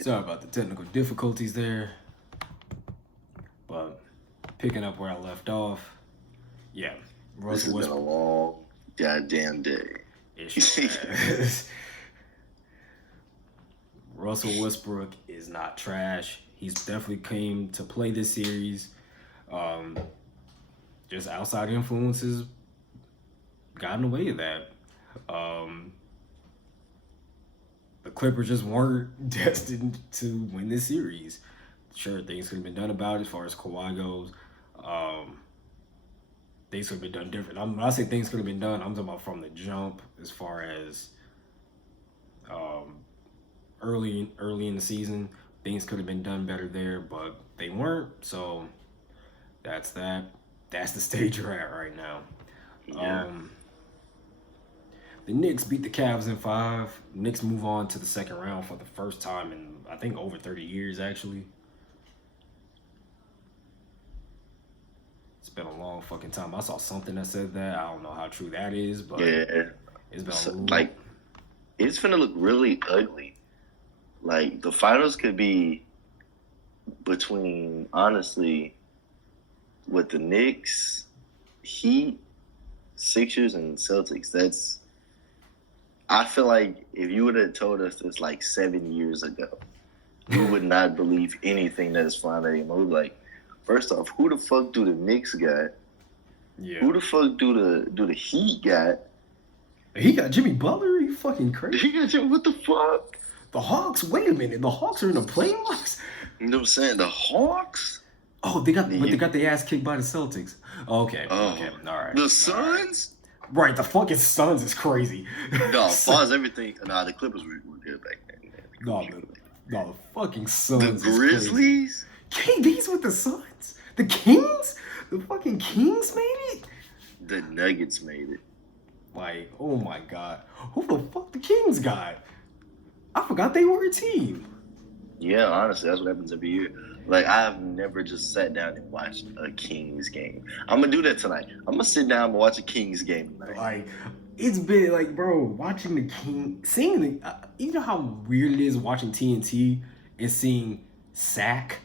Sorry about the technical difficulties there, but picking up where I left off, yeah, This Russell has been a Westbrook. long goddamn day. Russell Westbrook is not trash. He's definitely came to play this series. Just outside influences got in the way of that. The Clippers just weren't destined to win this series. Sure, things could have been done about it as far as Kawhi goes. Things could have been done different. When I say things could have been done, I'm talking about from the jump as far as early in the season. Things could have been done better there, but they weren't. So that's that. That's the stage you're at right now. Yeah. The Knicks beat the Cavs in 5. Knicks move on to the second round for the first time in, I think, over 30 years, actually. It's been a long fucking time. I saw something that said that. I don't know how true that is, but Yeah. it's been So, a long... like, it's gonna look really ugly. Like, the finals could be between, honestly, with the Knicks, Heat, Sixers, and Celtics. That's, I feel like if you would have told us this like 7 years ago, we would not believe anything that is flying anymore. Like, first off, who the fuck do the Knicks got? Yeah. Who the fuck do the Heat got? He got Jimmy Butler? Are you fucking crazy? He got Jimmy, what the fuck? The Hawks? Wait a minute. The Hawks are in the playoffs? You know what I'm saying? The Hawks? Oh, they got their ass kicked by the Celtics. Okay. Okay. All right. The Suns? Right. The fucking Suns is crazy. No, as far as everything, the Clippers were good back then. No, the fucking Suns. The Grizzlies? KD's with the Suns? The Kings? The fucking Kings made it? The Nuggets made it. Like, oh my god. Who the fuck the Kings got? I forgot they were a team. Yeah, honestly, that's what happens every year. Like, I've never just sat down and watched a Kings game. I'm going to do that tonight. I'm going to sit down and watch a Kings game tonight. Like, it's been, like, bro, watching the Kings, seeing the, you know how weird it is watching TNT and seeing sack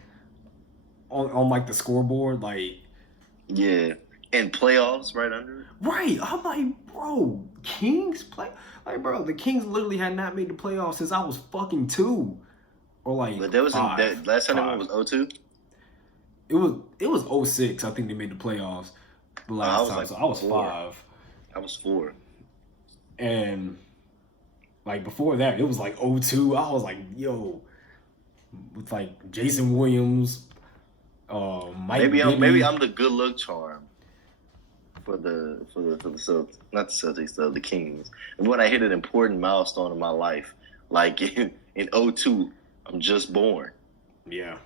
on like, the scoreboard? Like, yeah. And playoffs right under it. Right. I'm like, bro, Kings play? Like, bro, the Kings literally had not made the playoffs since I was fucking 2. Or like, but that was that last time they won was 02? It was 06. I think they made the playoffs the last time. Like so I was 5. I was 4. And like before that, it was like 02. I was like, yo, with like Jason Williams, Mike. Maybe I'm the good luck charm for the Celtics, not the Celtics, the Kings. And when I hit an important milestone in my life, like in 02. I'm just born. Yeah.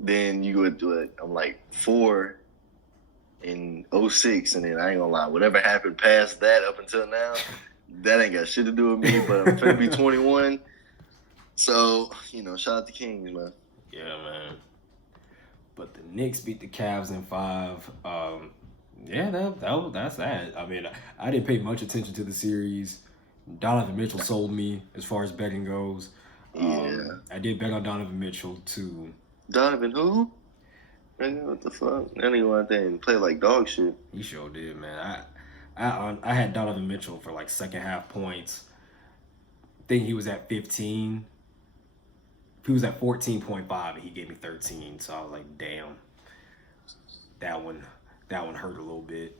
Then you would do it. I'm like 4 in 06, and then I ain't gonna lie, whatever happened past that up until now, that ain't got shit to do with me. But I'm finna be 21, so shout out to Kings, man. Yeah, man. But the Knicks beat the Cavs in 5. Yeah, that's that. I mean, I didn't pay much attention to the series. Donovan Mitchell sold me as far as betting goes. Yeah. I did bet on Donovan Mitchell too. Donovan who? Man, what the fuck? That nigga went out there and played like dog shit. He sure did, man. I had Donovan Mitchell for like second half points. I think he was at 15. He was at 14.5 and he gave me 13. So I was like, damn. That one hurt a little bit.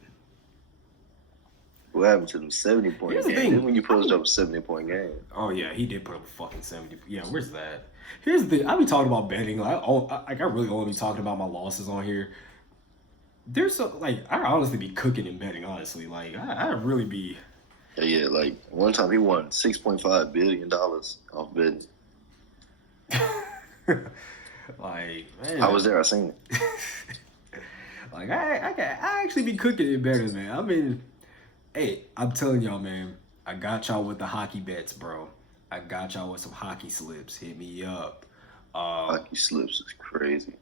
What happened to them 70-point games? Then when you posted up a 70-point game. Oh yeah, he did put up a fucking 70. Yeah, where's that? Here's the thing. I be talking about betting. I really only be talking about my losses on here. There's some I honestly be cooking and betting. Honestly, like I really be. Yeah, like one time he won $6.5 billion off betting. Like, man, I was there. I seen it. Like I actually be cooking and betting, man. I mean. Hey, I'm telling y'all, man, I got y'all with the hockey bets, bro. I got y'all with some hockey slips. Hit me up. Hockey slips is crazy.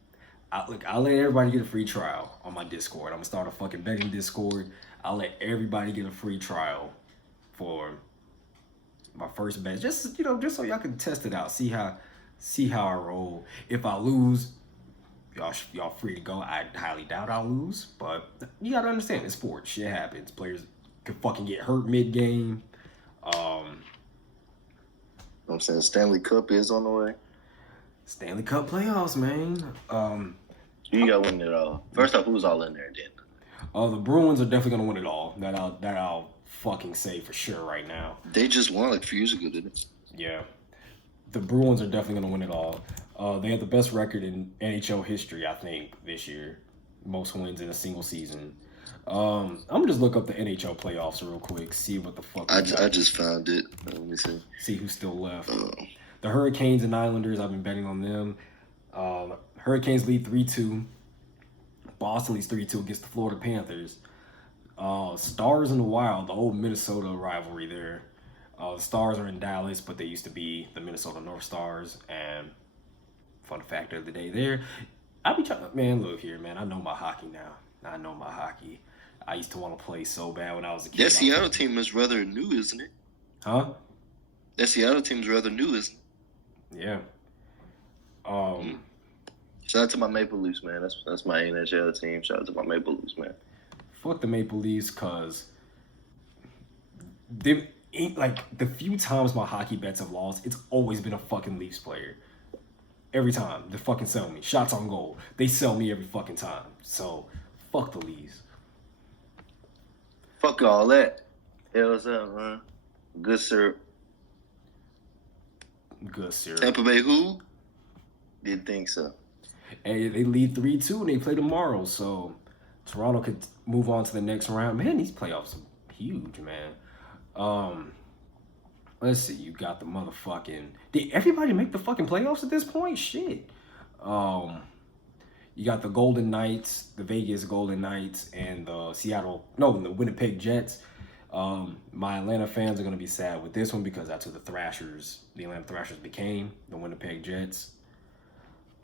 I'll let everybody get a free trial on my Discord. I'm going to start a fucking betting Discord. I'll let everybody get a free trial for my first bet. Just so y'all can test it out. See See how I roll. If I lose, y'all free to go. I highly doubt I'll lose, but you gotta understand it's sports. Shit happens. Players could fucking get hurt mid game. I'm saying Stanley Cup is on the way. Stanley Cup playoffs, man. You got to win it all. First off, who's all in there then? The Bruins are definitely gonna win it all. That I'll fucking say for sure right now. They just won like a few years ago, didn't they? Yeah, the Bruins are definitely gonna win it all. They have the best record in NHL history, I think, this year. Most wins in a single season. I'm gonna just look up the NHL playoffs real quick, see what the fuck. I just found it. Let me see. See who's still left. The Hurricanes and Islanders, I've been betting on them. Hurricanes lead 3-2. Boston leads 3-2 against the Florida Panthers. Stars and the Wild, the old Minnesota rivalry there. The Stars are in Dallas, but they used to be the Minnesota North Stars. And fun fact of the day there, I be trying to, man, look here, man. I know my hockey now. I know my hockey. I used to want to play so bad when I was a kid. That Seattle team is rather new, isn't it? Huh? That Seattle team is rather new, isn't it? Yeah. Shout out to my Maple Leafs, man. That's my NHL team. Shout out to my Maple Leafs, man. Fuck the Maple Leafs, cause they ain't like the few times my hockey bets have lost, it's always been a fucking Leafs player. Every time they fucking sell me. Shots on goal. They sell me every fucking time. So fuck the Leafs. Fuck all that. Hey, what's up, man? Good sir. Good sir. Tampa Bay who? Didn't think so. Hey, they lead 3-2 and they play tomorrow, so Toronto could move on to the next round. Man, these playoffs are huge, man. Let's see, you got the motherfucking... Did everybody make the fucking playoffs at this point? Shit. You got the Golden Knights, the Vegas Golden Knights, and the Winnipeg Jets. My Atlanta fans are going to be sad with this one because that's who the Atlanta Thrashers became, the Winnipeg Jets.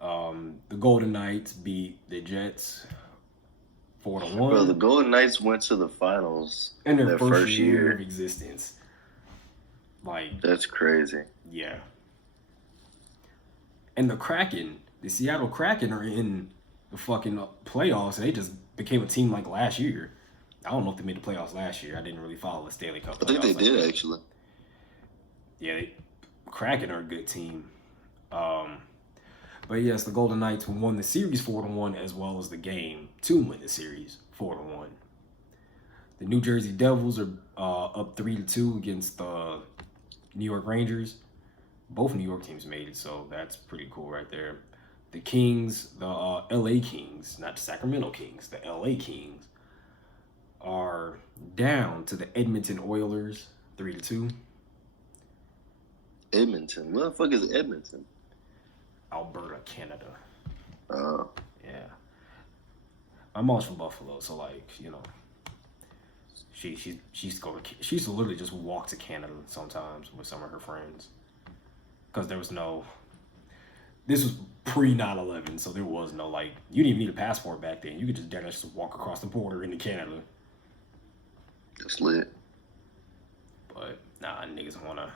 The Golden Knights beat the Jets 4-1. Bro, the Golden Knights went to the finals in their first year of existence. Like, that's crazy. Yeah. And the Kraken, the Seattle Kraken, are in the fucking playoffs. They just became a team like last year. I don't know if they made the playoffs last year. I didn't really follow the Stanley Cup. I think they did, actually. Yeah, Kraken are a good team. But yes, the Golden Knights won the series 4-1 as well as the game to win the series 4-1. The New Jersey Devils are up 3-2 against the New York Rangers. Both New York teams made it, so that's pretty cool right there. The Kings, the LA Kings, not the Sacramento Kings, the LA Kings are down to the Edmonton Oilers 3-2. Edmonton? Where the fuck is Edmonton? Alberta, Canada. Oh. Yeah. My mom's from Buffalo, so like, you know, she used to literally just walk to Canada sometimes with some of her friends. Because this was pre 9/11, so there was no, like, you didn't even need a passport back then. You could just walk across the border into Canada. That's lit. But nah, niggas wanna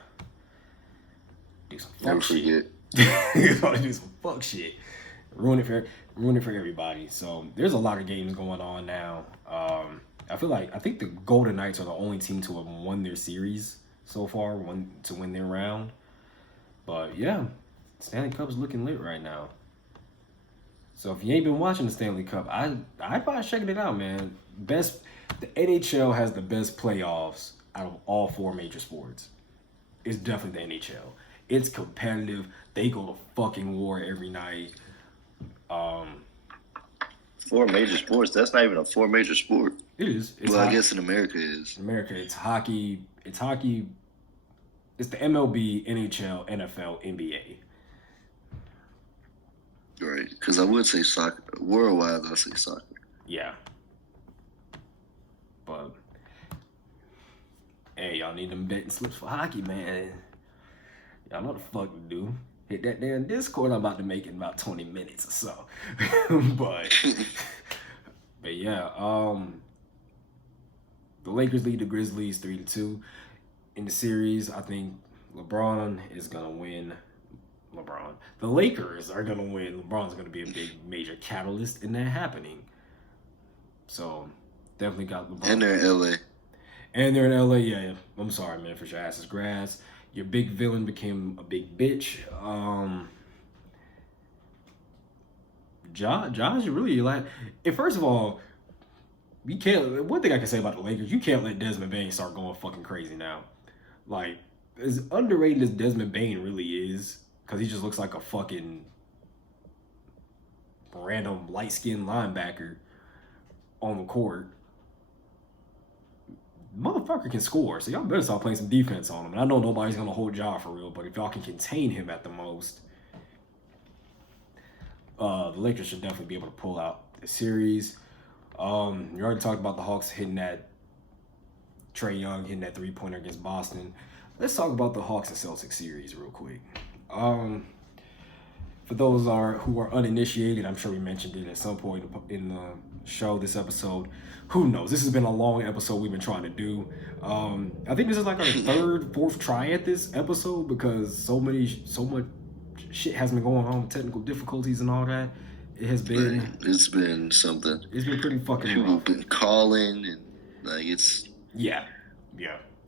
do some Never fuck shit. forget. Want to do some fuck shit, ruin it for everybody. So there's a lot of games going on now. I think the Golden Knights are the only team to have won their series so far, to win their round. But yeah, Stanley Cup's looking lit right now. So if you ain't been watching the Stanley Cup, I'd probably checking it out, man. The NHL has the best playoffs out of all four major sports. It's definitely the NHL. It's competitive. They go to fucking war every night. Four major sports? That's not even a four major sport. It is. I guess in America it is. In America, it's hockey. It's hockey. It's the MLB, NHL, NFL, NBA. Right. Because I would say soccer. Worldwide, I'd say soccer. Yeah. But, hey, y'all need them betting slips for hockey, man. Y'all know the fuck to do. Hit that damn Discord I'm about to make in about 20 minutes or so. but yeah, the Lakers lead the Grizzlies 3-2 in the series. I think LeBron is gonna win LeBron. The Lakers are gonna win. LeBron's gonna be a big major catalyst in that happening. So definitely got LeBron. And they're in LA. And they're in LA. Yeah. I'm sorry, man, for your ass's grass. Your big villain became a big bitch. Josh, really like. First of all, you can't. One thing I can say about the Lakers, you can't let Desmond Bain start going fucking crazy now. Like, as underrated as Desmond Bain really is, because he just looks like a fucking random light skinned linebacker on the court. Motherfucker can score, so y'all better start playing some defense on him. And I know nobody's gonna hold Ja for real, but if y'all can contain him at the most, the Lakers should definitely be able to pull out the series. You already talked about the Hawks hitting that Trae Young hitting that 3-pointer against Boston. Let's talk about the Hawks and Celtics series real quick. For those who are uninitiated, I'm sure we mentioned it at some point in the show, this episode. Who knows? This has been a long episode we've been trying to do. I think this is like our third, fourth try at this episode because so much shit has been going on with technical difficulties and all that. It's been something. It's been pretty fucking People rough. have been calling and like it's. Yeah.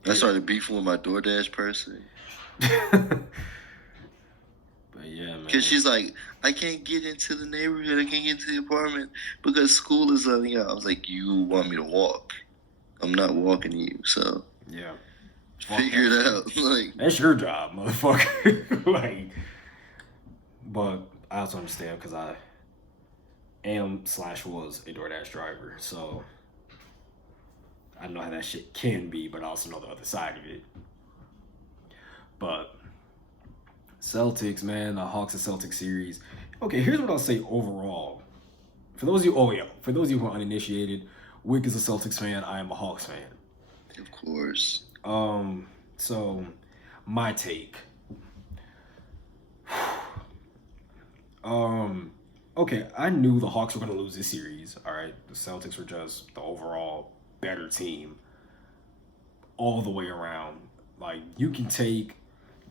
I started beefing with my DoorDash person. But yeah, man. Because she's like, I can't get into the neighborhood. I can't get into the apartment because school is letting out. I was like, you want me to walk? I'm not walking to you, so yeah, figure it out. Like that's your job, motherfucker. Like, but I also understand because I am/was a DoorDash driver, so I know how that shit can be, but I also know the other side of it. But Celtics, man, the Hawks and Celtics series. Okay, here's what I'll say overall. For those of you who are uninitiated, Wicc is a Celtics fan. I am a Hawks fan. of course. So my take. Okay, I knew the Hawks were gonna lose this series. All right, the Celtics were just the overall better team all the way around. Like, you can take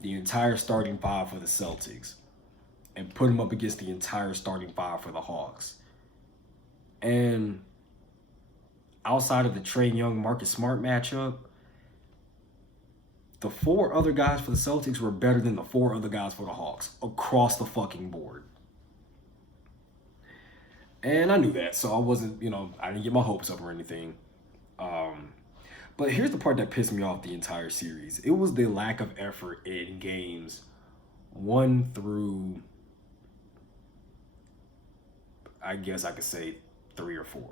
the entire starting five for the Celtics and put them up against the entire starting five for the Hawks. And outside of the Trae Young Marcus Smart matchup, the four other guys for the Celtics were better than the four other guys for the Hawks across the fucking board. And I knew that, so I wasn't, I didn't get my hopes up or anything. But here's the part that pissed me off the entire series. It was the lack of effort in games 1 through, I guess I could say 3 or 4.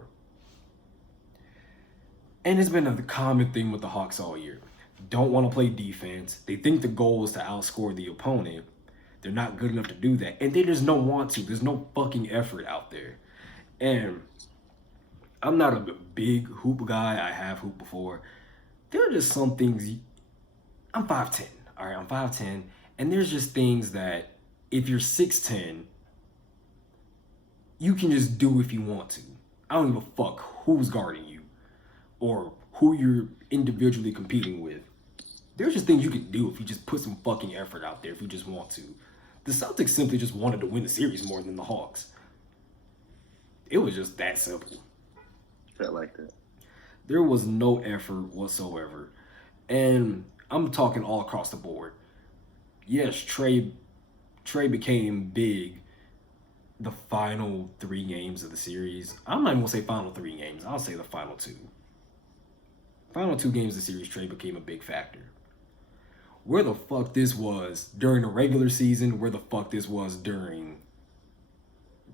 And it's been a common thing with the Hawks all year. Don't want to play defense. They think the goal is to outscore the opponent. They're not good enough to do that. And they just don't want to. There's no fucking effort out there. And I'm not a big hoop guy. I have hooped before. There are just some things. I'm 5'10". All right, I'm 5'10". And there's just things that if you're 6'10", you can just do if you want to. I don't give a fuck who's guarding you or who you're individually competing with. There's just things you can do if you just put some fucking effort out there if you just want to. The Celtics simply just wanted to win the series more than the Hawks. It was just that simple. Felt like that. There was no effort whatsoever. And I'm talking all across the board. Yes, Trae became big the final 3 games of the series. I'm not even going to say final 3 games. I'll say the final 2. Final 2 games of the series, Trae became a big factor. Where the fuck this was during the regular season, where the fuck this was during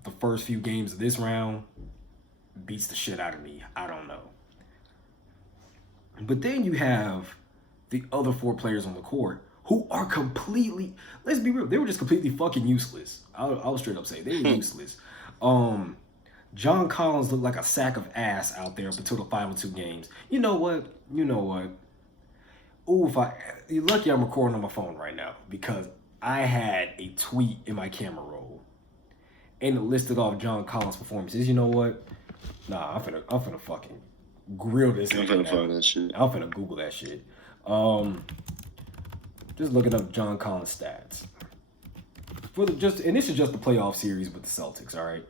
the first few games of this round, beats the shit out of me. I don't know. But then you have the other 4 players on the court who are completely, let's be real, they were just completely fucking useless. I'll straight up say they were useless. John Collins looked like a sack of ass out there up until the final 2 games. You know what? Ooh, you're lucky I'm recording on my phone right now because I had a tweet in my camera roll and it listed off John Collins' performances. You know what? Nah, I'm finna fucking grill this. I'm finna find that shit. I'm finna Google that shit. Just looking up John Collins stats. and this is just the playoff series with the Celtics. All right,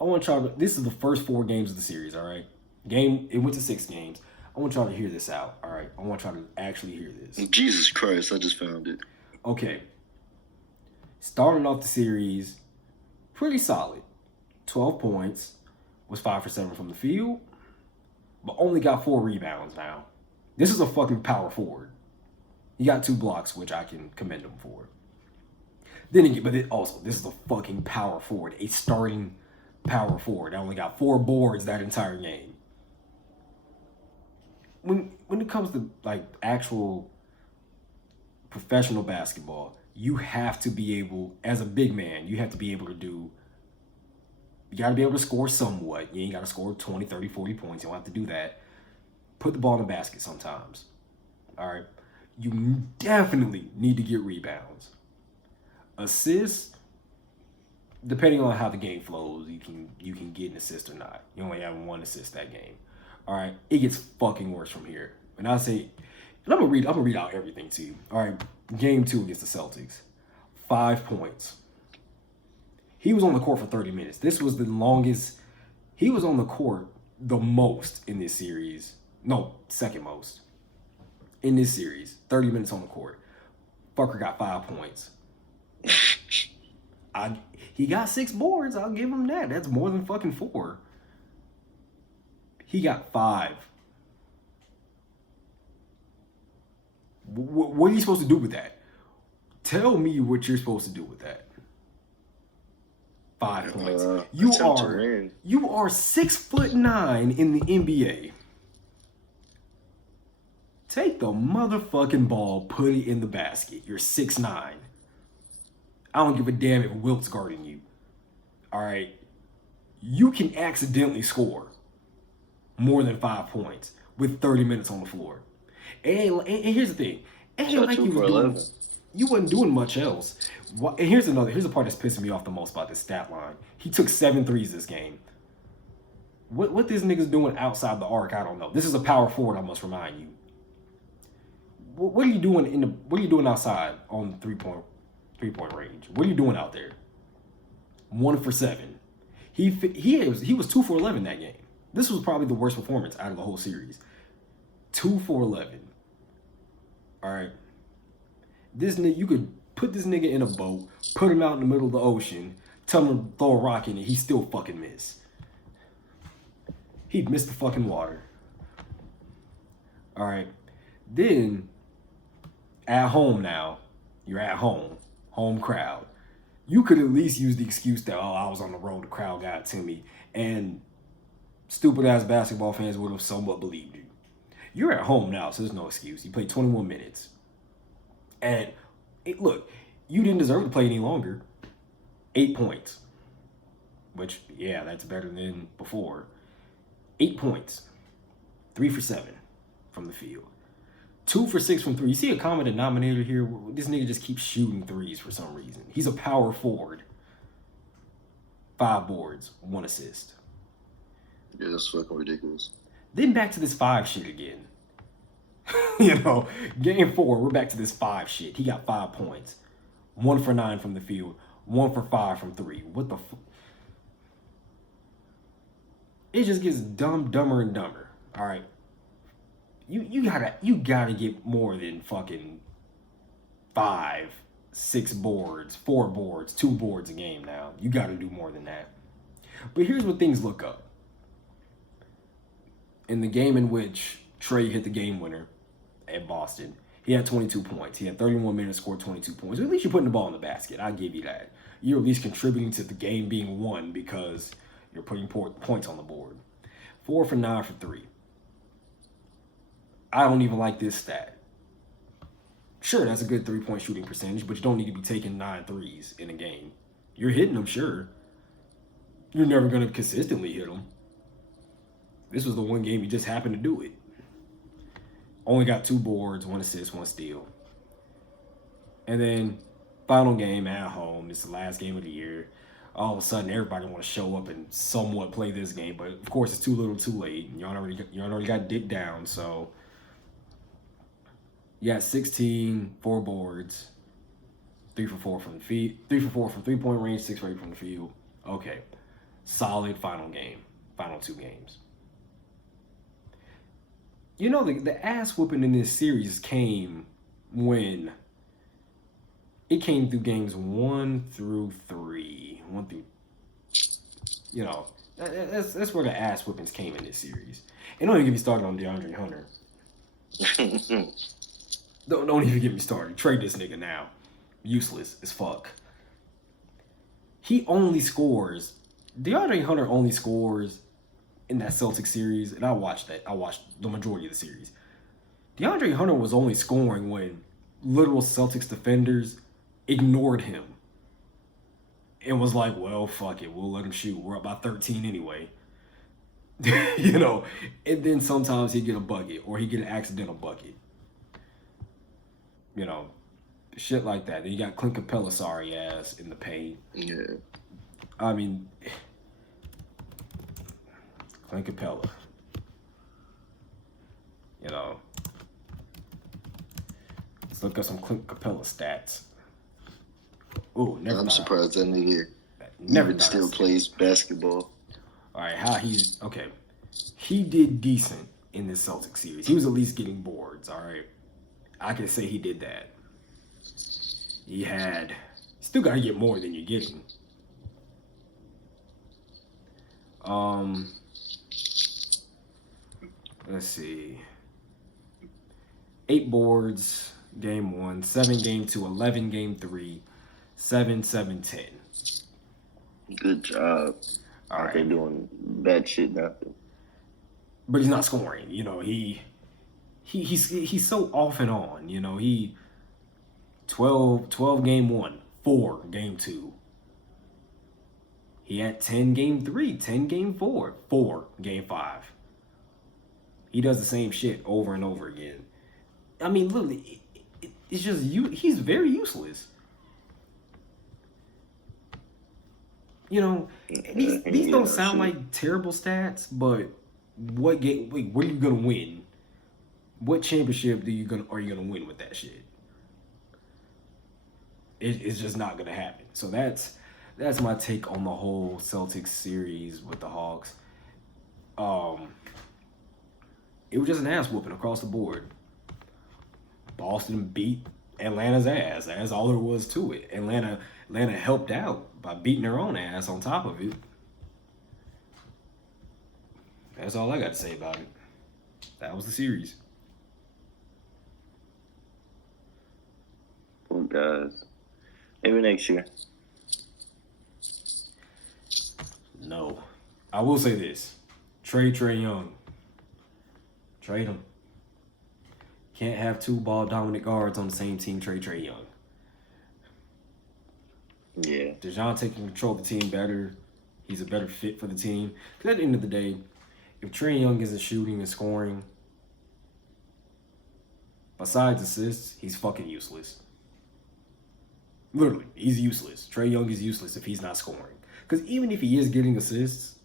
I want y'all. This is the first 4 games of the series. All right, it went to 6 games. I want y'all to hear this out. All right, I want y'all to actually hear this. Jesus Christ, I just found it. Okay, starting off the series, pretty solid. 12 points, was 5 for 7 from the field, but only got 4 rebounds now. This is a fucking power forward. He got 2 blocks, which I can commend him for. This is a fucking power forward, a starting power forward. I only got 4 boards that entire game. When it comes to like actual professional basketball, you have to be able, as a big man, you got to be able to score somewhat. You ain't got to score 20, 30, 40 points. You don't have to do that. Put the ball in the basket sometimes. All right? You definitely need to get rebounds. Assists, depending on how the game flows, you can get an assist or not. You only have 1 assist that game. All right? It gets fucking worse from here. And I'm gonna read out everything to you. All right, game 2 against the Celtics, 5 points. He was on the court for 30 minutes. This was the longest. He was on the court the most in this series. No, second most in this series. 30 minutes on the court. Fucker got 5 points. He got 6 boards. I'll give him that. That's more than fucking 4. He got 5. What are you supposed to do with that? Tell me what you're supposed to do with that. 5 points. You are 6'9" in the NBA. Take the motherfucking ball, put it in the basket. You're 6'9". I don't give a damn if Wilt's guarding you. All right, you can accidentally score more than 5 points with 30 minutes on the floor. And here's the thing. It ain't like you wasn't doing much else. And here's the part that's pissing me off the most about this stat line. He took 7 threes this game. What this nigga's doing outside the arc, I don't know. This is a power forward, I must remind you. What are you doing outside on the three-point range? What are you doing out there? 1 for 7. He was 2 for 11 that game. This was probably the worst performance out of the whole series. 2 for 11. All right. This nigga, you could put this nigga in a boat, put him out in the middle of the ocean, tell him to throw a rock in it, he still fucking miss. He'd miss the fucking water. All right. Then, at home now, you're at home crowd. You could at least use the excuse that, I was on the road, the crowd got to me, and stupid ass basketball fans would have somewhat believed you. You're at home now, so there's no excuse. You played 21 minutes. And look, you didn't deserve to play any longer. 8 points. Which, yeah, that's better than before. 8 points. 3 for 7 from the field. 2 for 6 from 3. You see a common denominator here? This nigga just keeps shooting threes for some reason. He's a power forward. 5 boards, 1 assist. Yeah, that's fucking ridiculous. Then back to this 5 shit again. Game 4, we're back to this 5 shit. He got 5 points. 1 for 9 from the field. 1 for 5 from 3. What the fuck? It just gets dumber and dumber. All right. You gotta get more than fucking 5, 6 boards, 4 boards, 2 boards a game now. You gotta do more than that. But here's what things look up. In the game in which Trey hit the game winner at Boston, he had 22 points. He had 31 minutes, scored 22 points. At least you're putting the ball in the basket. I'll give you that. You're at least contributing to the game being won because you're putting points on the board. 4 for 9 for 3. I don't even like this stat. Sure, that's a good 3-point shooting percentage, but you don't need to be taking 9 threes in a game. You're hitting them, sure. You're never going to consistently hit them. This was the one game you just happened to do it. Only got 2 boards, 1 assist, 1 steal. And then, final game at home. It's the last game of the year. All of a sudden, everybody want to show up and somewhat play this game. But, of course, it's too little too late. You already got dick down, so... You got 16, 4 boards. 3 for 4 from the field, 3 for 4 from 3-point range, 6 for 8 from the field. Okay, solid final game, final 2 games. You know, the ass whooping in this series came when it came through games 1 through 3, you know, that's where the ass whoopings came in this series. And don't even get me started on DeAndre Hunter. Don't even get me started. Trade this nigga now. Useless as fuck. He only scores. DeAndre Hunter only scores in that Celtics series, and I watched the majority of the series. DeAndre Hunter was only scoring when literal Celtics defenders ignored him and was like, well, fuck it, we'll let him shoot. We're up by 13 anyway. You know, and then sometimes he'd get a bucket or he'd get an accidental bucket. You know, shit like that. Then you got Clint Capella, sorry ass, in the paint. Yeah. I mean, Clint Capella. You know, let's look at some Clint Capella stats. Ooh, never. I'm surprised that nigga never still plays basketball. All right, okay. He did decent in this Celtics series. He was at least getting boards. All right, I can say he did that. Still got to get more than you're getting. Let's see. 8 boards, game 1, 7 game 2, 11 game 3, 7, 7, 10. Good job. All right. They're doing bad shit now. But he's not scoring. You know, he's so off and on. You know, 12 game 1, 4 game 2. He had 10 game 3, 10 game 4, 4 game 5. He does the same shit over and over again. I mean, literally, it's just he's very useless. You know, these don't sound like terrible stats, but what are you gonna win? What championship are you gonna win with that shit? It's just not gonna happen. So that's my take on the whole Celtics series with the Hawks. It was just an ass whooping across the board. Boston beat Atlanta's ass. That's all there was to it. Atlanta helped out by beating their own ass on top of it. That's all I got to say about it. That was the series. Oh, guys. Maybe next year. No. I will say this. Trade Trae Young. Trade him. Can't have 2 ball dominant guards on the same team. Trade Trae Young. Yeah. DeJounte can control the team better. He's a better fit for the team. Because at the end of the day, if Trae Young isn't shooting and scoring, besides assists, he's fucking useless. Literally, he's useless. Trae Young is useless if he's not scoring. Because even if he is getting assists,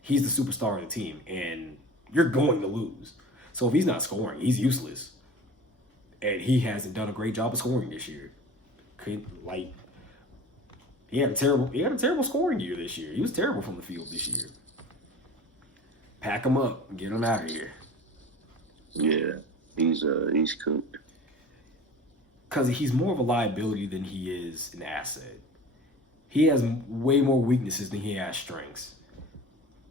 he's the superstar of the team, and you're going to lose. So if he's not scoring, he's useless. And he hasn't done a great job of scoring this year. He had a terrible scoring year this year. He was terrible from the field this year. Pack him up and get him out of here. Yeah, he's cooked. Because he's more of a liability than he is an asset. He has way more weaknesses than he has strengths.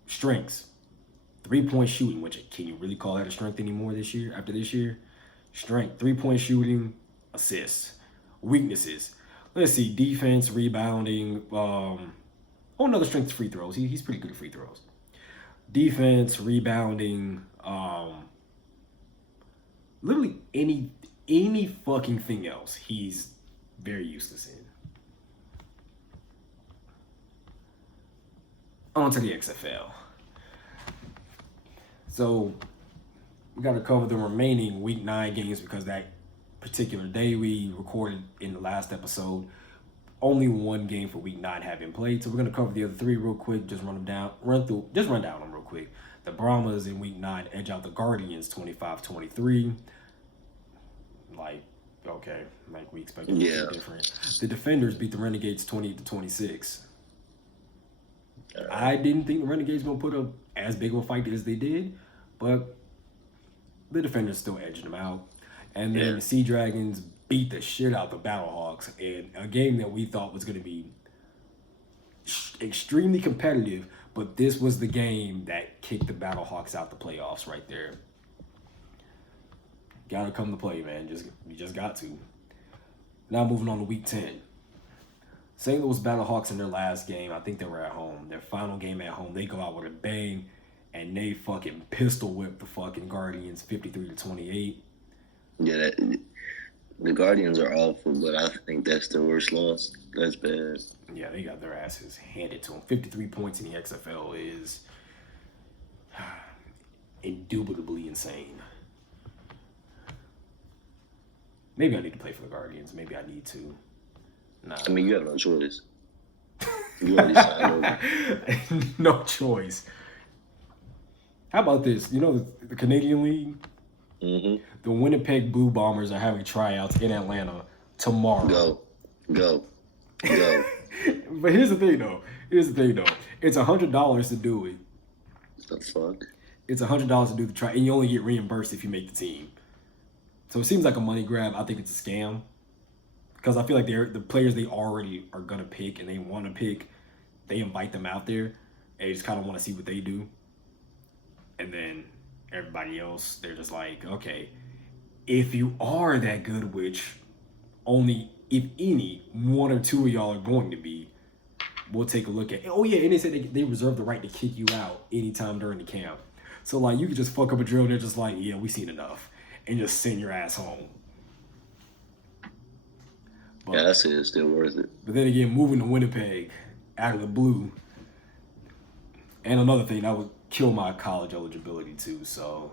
3-point shooting, which can you really call that a strength anymore this year, after this year? Strength, 3-point shooting, assists. Weaknesses. Let's see, defense, rebounding. Another strength is free throws. He's pretty good at free throws. Defense, rebounding, literally any fucking thing else, he's very useless in. On to the XFL. So we got to cover the remaining Week 9 games because that particular day we recorded in the last episode, only 1 game for Week 9 had been played. So we're going to cover the other 3 real quick, just run down them real quick. The Brahmas in Week 9 edge out the Guardians 25-23. Like, Okay, like we expected Yeah. something different. The Defenders beat the Renegades 28-26. I didn't think the Renegades gonna put up as big of a fight as they did, but the Defenders still edged them out. And then Yeah. the Sea Dragons beat the shit out the Battlehawks in a game that we thought was gonna be extremely competitive, but this was the game that kicked the Battlehawks out the playoffs right there. Gotta come to play, man. You just got to. Now moving on to week 10. St. Louis Battlehawks in their last game, I think they were at home. Their final game at home, they go out with a bang, and they fucking pistol whip the fucking Guardians 53-28. Yeah, the Guardians are awful, but I think that's their worst loss. That's bad. Yeah, they got their asses handed to them. 53 points in the XFL is indubitably insane. Maybe I need to play for the Guardians. Maybe I need to. Nah. I mean, you have no choice. You already signed over. No choice. How about this? You know the Canadian League? Mm-hmm. The Winnipeg Blue Bombers are having tryouts in Atlanta tomorrow. Go. But here's the thing, though. It's $100 to do it. The fuck? It's $100 to do the try, and you only get reimbursed if you make the team. So it seems like a money grab. I think it's a scam. Because I feel like the players they already are going to pick and they want to pick, they invite them out there, and they just kind of want to see what they do. And then everybody else, they're just like, okay, if you are that good, which only, if any, one or two of y'all are going to be, we'll take a look at. Oh, yeah, and they said they reserve the right to kick you out anytime during the camp. So, like, you could just fuck up a drill, and they're just like, yeah, we seen enough, and just send your ass home. But, yeah, that's it. It's still worth it. But then again, moving to Winnipeg out of the blue, and another thing, that would kill my college eligibility too. So,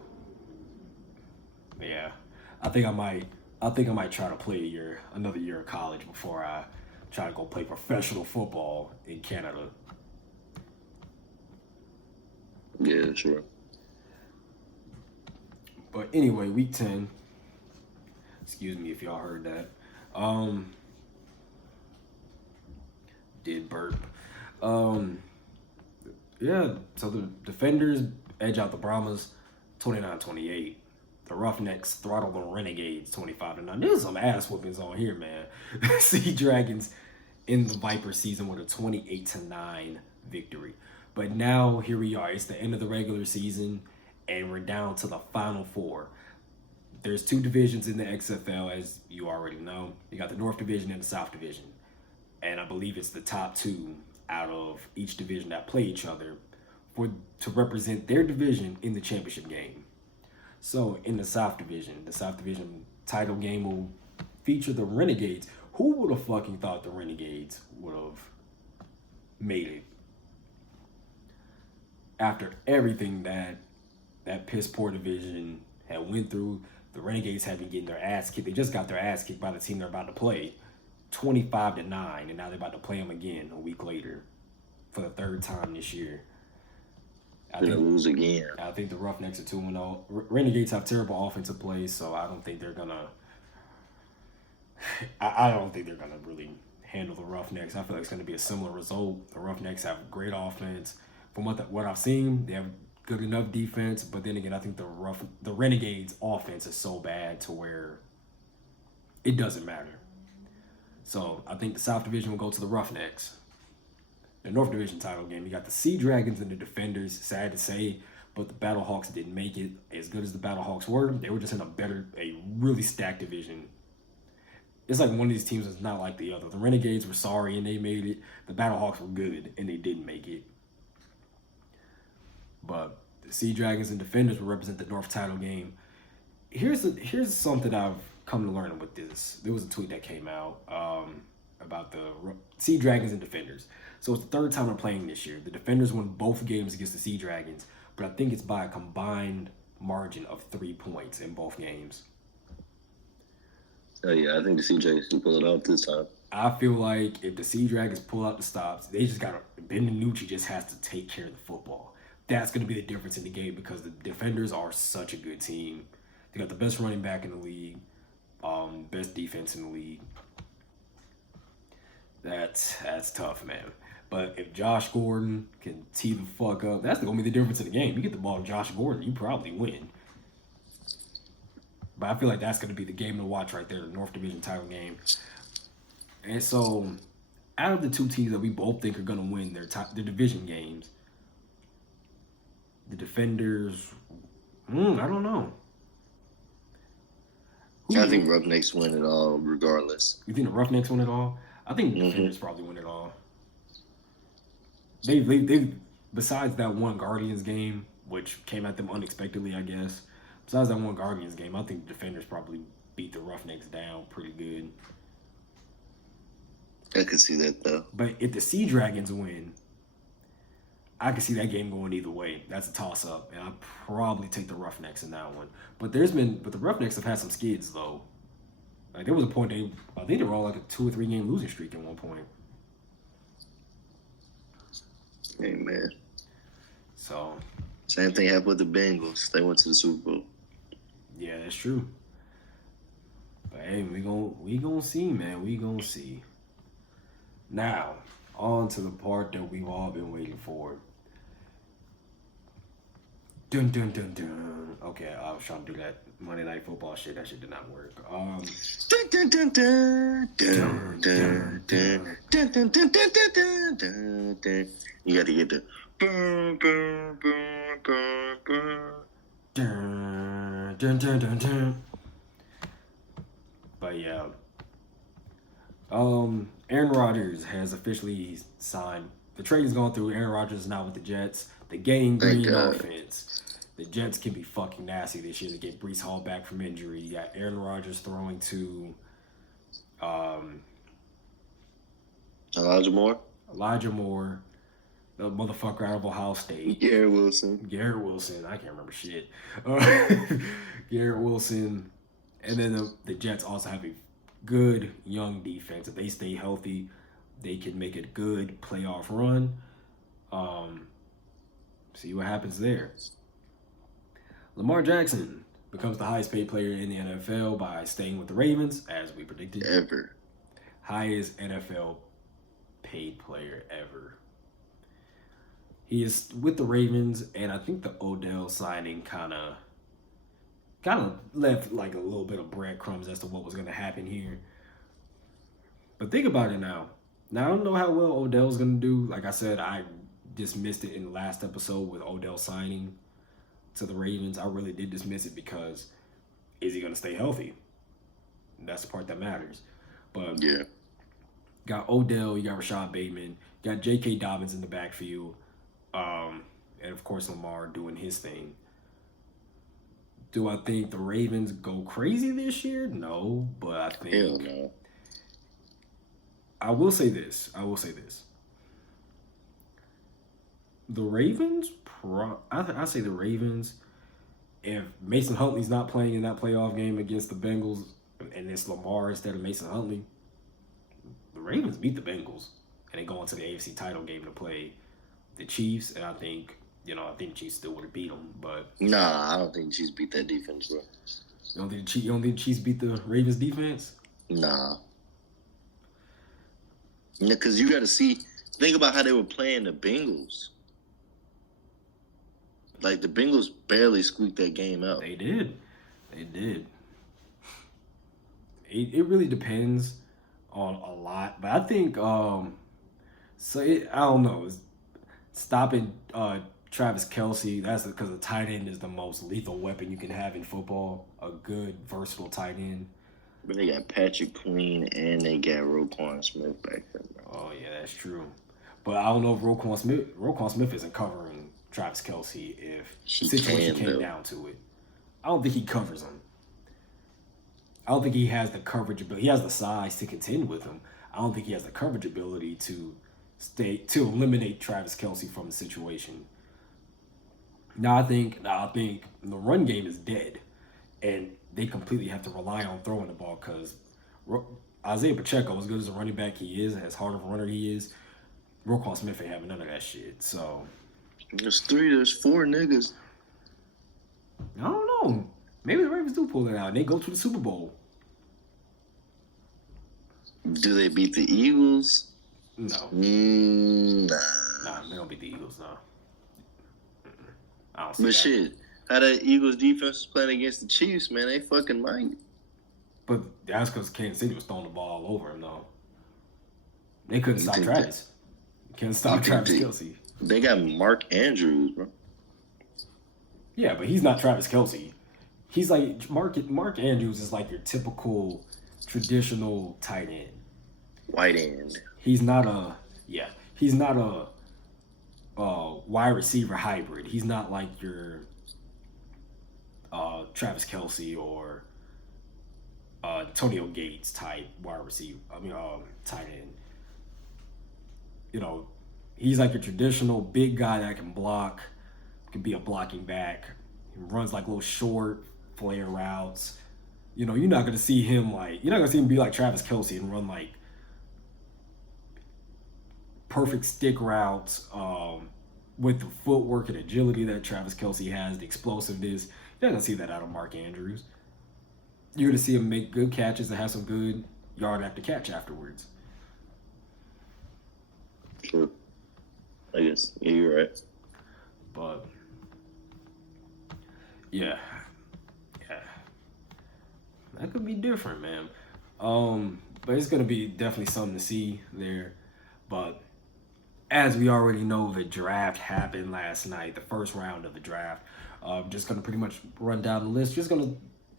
yeah, I think I might try to play another year of college before I try to go play professional football in Canada. Yeah, sure. But anyway, week 10. Excuse me if y'all heard that. Did burp. Yeah, so the Defenders edge out the Brahmas 29-28. The Roughnecks throttle the Renegades 25-9. There's some ass whoopings on here, man. Sea Dragons in the Viper season with a 28-9 victory. But now here we are. It's the end of the regular season, and we're down to the final four. There's two divisions in the XFL, as you already know. You got the North Division and the South Division. And I believe it's the top two out of each division that play each other to represent their division in the championship game. So in the South Division title game will feature the Renegades. Who would have fucking thought the Renegades would have made it? After everything that piss poor division had went through, the Renegades had been getting their ass kicked. They just got their ass kicked by the team they're about to play, 25-9, and now they're about to play them again a week later for the third time this year. They're gonna lose again. I think the Roughnecks are 2-0. Renegades have terrible offensive plays, so I don't think they're gonna. I don't think they're gonna really handle the Roughnecks. I feel like it's gonna be a similar result. The Roughnecks have great offense. From what I've seen, they have good enough defense. But then again, I think the Renegades' offense is so bad to where it doesn't matter. So I think the South Division will go to the Roughnecks. The North Division title game, you got the Sea Dragons and the Defenders. Sad to say, but the Battlehawks didn't make it. As good as the Battlehawks were, they were just in a really stacked division. It's like one of these teams is not like the other. The Renegades were sorry and they made it. The Battlehawks were good and they didn't make it. But the Sea Dragons and Defenders will represent the North title game. Here's something I've come to learn with this. There was a tweet that came out about the Sea Dragons and Defenders. So it's the third time they're playing this year. The Defenders won both games against the Sea Dragons, but I think it's by a combined margin of 3 points in both games. Oh, yeah, I think the Sea Dragons can pull it off this time. I feel like if the Sea Dragons pull out the stops, they just got to – Ben DiNucci just has to take care of the football. That's going to be the difference in the game because the Defenders are such a good team. They got the best running back in the league, best defense in the league. That's tough, man. But if Josh Gordon can tee the fuck up, that's gonna be the difference in the game. You get the ball to Josh Gordon, you probably win. But I feel like that's gonna be the game to watch right there, the North Division title game. And so, out of the two teams that we both think are gonna win their division games, the Defenders, I don't know. I think Roughnecks win it all, regardless. You think the Roughnecks win it all? I think the Defenders probably win it all. They besides that one Guardians game, which came at them unexpectedly, I guess. Besides that one Guardians game, I think the Defenders probably beat the Roughnecks down pretty good. I could see that though. But if the Sea Dragons win, I could see that game going either way. That's a toss up, and I'd probably take the Roughnecks in that one. But the Roughnecks have had some skids though. Like there was a point I think they were on like a 2 or 3 game losing streak at one point. Amen. So same thing happened with the Bengals. They went to the Super Bowl. Yeah, that's true. But hey, we gonna see, man. We gonna see. Now, on to the part that we've all been waiting for. Dun dun dun dun. Okay, I was trying to do that Monday Night Football shit. That shit did not work. Dun dun dun dun dun dun dun dun dun dun dun dun dun. You got to get the boom boom boom boom boom. Dun dun dun dun dun. But yeah. Aaron Rodgers has officially signed. The trade is going through. Aaron Rodgers is now with the Jets. The Gang Green offense. The Jets can be fucking nasty this year. They get Breece Hall back from injury. You got Aaron Rodgers throwing to Elijah Moore, the motherfucker out of Ohio State. Garrett Wilson. I can't remember shit. Garrett Wilson. And then the Jets also have a good young defense. If they stay healthy, they can make a good playoff run. See what happens there. Lamar Jackson becomes the highest paid player in the NFL by staying with the Ravens, as we predicted. Ever. Highest NFL paid player ever. He is with the Ravens, and I think the Odell signing kind of left like a little bit of breadcrumbs as to what was going to happen here. But think about it now. Now, I don't know how well Odell's going to do. Like I said, I dismissed it in the last episode with Odell signing to the Ravens. I really did dismiss it because is he going to stay healthy? That's the part that matters. But yeah, got Odell, you got Rashad Bateman, you got J.K. Dobbins in the backfield, and of course Lamar doing his thing. Do I think the Ravens go crazy this year? No, but I think... Hell no. I will say this. The Ravens, I say the Ravens, if Mason Huntley's not playing in that playoff game against the Bengals, and it's Lamar instead of Mason Huntley, the Ravens beat the Bengals, and they go into the AFC title game to play the Chiefs, and I think the Chiefs still would have beat them, but... Nah, I don't think the Chiefs beat that defense, bro. You don't think the Chiefs beat the Ravens defense? Nah. Because you got to think about how they were playing the Bengals. Like, the Bengals barely squeaked that game out. They did. It really depends on a lot, but I think, I don't know, stopping Travis Kelce, that's because the tight end is the most lethal weapon you can have in football, a good, versatile tight end. But they got Patrick Queen and they got Roquan Smith back there, bro. Oh, yeah, that's true. But I don't know if Roquan Smith isn't covering Travis Kelce if the situation came down to it. I don't think he covers him. I don't think he has the coverage ability. He has the size to contend with him. I don't think he has the coverage ability to eliminate Travis Kelce from the situation. Now I think the run game is dead, and they completely have to rely on throwing the ball because Isaiah Pacheco, as good as a running back he is, as hard of a runner he is, Roquan Smith ain't having none of that shit. So there's 4 niggas. I don't know. Maybe the Ravens do pull it out and they go to the Super Bowl. Do they beat the Eagles? No. Nah. Nah, they don't beat the Eagles, no. I don't see But that. shit, how that Eagles defense was playing against the Chiefs, man, they fucking might. But that's because Kansas City was throwing the ball all over him, though. They couldn't You stop think Travis. Couldn't stop Travis Kelce. They got Mark Andrews, bro. Yeah, but he's not Travis Kelce. He's like Mark Andrews is like your typical traditional tight end. White end. He's not a He's not a wide receiver hybrid. He's not like your Travis Kelce or Antonio Gates type wide receiver. Tight end. You know, he's like a traditional big guy that can block, can be a blocking back. He runs like little short flare routes. You know, you're not gonna see him be like Travis Kelce and run like perfect stick routes with the footwork and agility that Travis Kelce has, the explosiveness. You're not gonna see that out of Mark Andrews. You're gonna see him make good catches and have some good yard after catch afterwards. True. I guess. Yeah, you're right. But yeah, that could be different, man. But it's gonna be definitely something to see there. But as we already know, the draft happened last night, the first round of the draft. Just gonna pretty much run down the list. Just gonna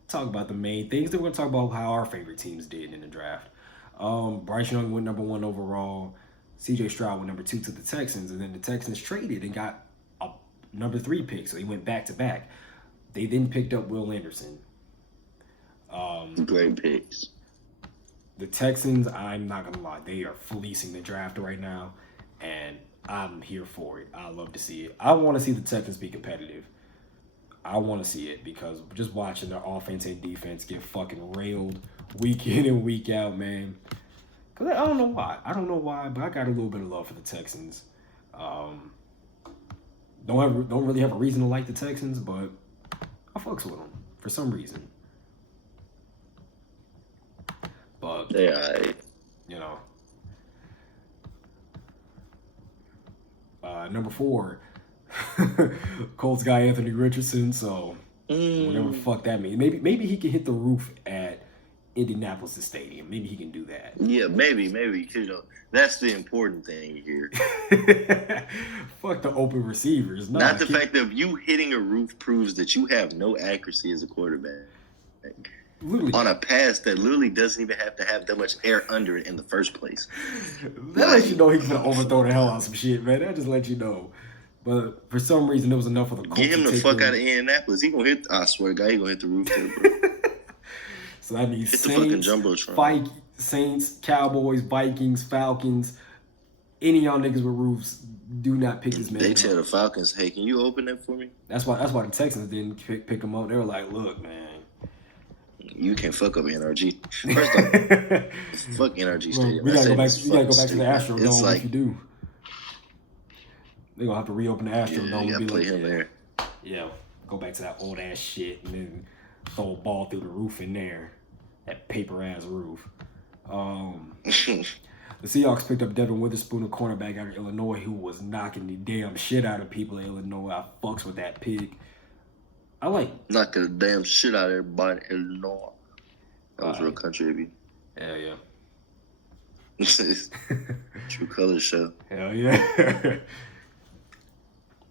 talk about the main things. Then we're gonna talk about how our favorite teams did in the draft. Bryce Young went number 1 overall. CJ Stroud went number 2 to the Texans, and then the Texans traded and got a number 3 pick, so he went back to back. They then picked up Will Anderson. Great picks. The Texans, I'm not gonna lie, they are fleecing the draft right now, and I'm here for it. I love to see it. I want to see the Texans be competitive. I want to see it because just watching their offense and defense get fucking railed week in and week out, man. Cause I don't know why. But I got a little bit of love for the Texans. Don't really have a reason to like the Texans, but I fucks with them for some reason. But Yeah, you know, number 4, Colts guy Anthony Richardson. So whatever the fuck that means. Maybe he can hit the roof at Indianapolis Stadium. Maybe he can do that. Yeah, maybe. You know, that's the important thing here. Fuck the open receivers. No, Not the fact that you hitting a roof proves that you have no accuracy as a quarterback. Literally. On a pass that literally doesn't even have to have that much air under it in the first place. That lets you know he can overthrow the hell out of some shit, man. That just lets you know. But for some reason, there was enough of the Colts. Get him the fuck out of Indianapolis. He gonna hit. I swear to God, he gonna hit the roof too, bro. So that means Hit the fucking Jumbotron. Saints, Cowboys, Vikings, Falcons. Any of y'all niggas with roofs, do not pick this man They up. tell the Falcons, "Hey, can you open that for me?" That's why the Texans didn't pick him up. They were like, "Look, man, you can't fuck up NRG. First off, fuck NRG Stadium. We gotta go back to the Astrodome like, if you do. They're gonna have to reopen the Astrodome. Yeah, you gotta and be play like, him there. Yeah, go back to that old ass shit and then throw a ball through the roof in there. That paper ass roof. The Seahawks picked up Devin Witherspoon, a cornerback out of Illinois, who was knocking the damn shit out of people in Illinois. I fucks with that pick. I like knocking the damn shit out of everybody in Illinois. That was real country, baby. Hell yeah. True Colors show. Hell yeah.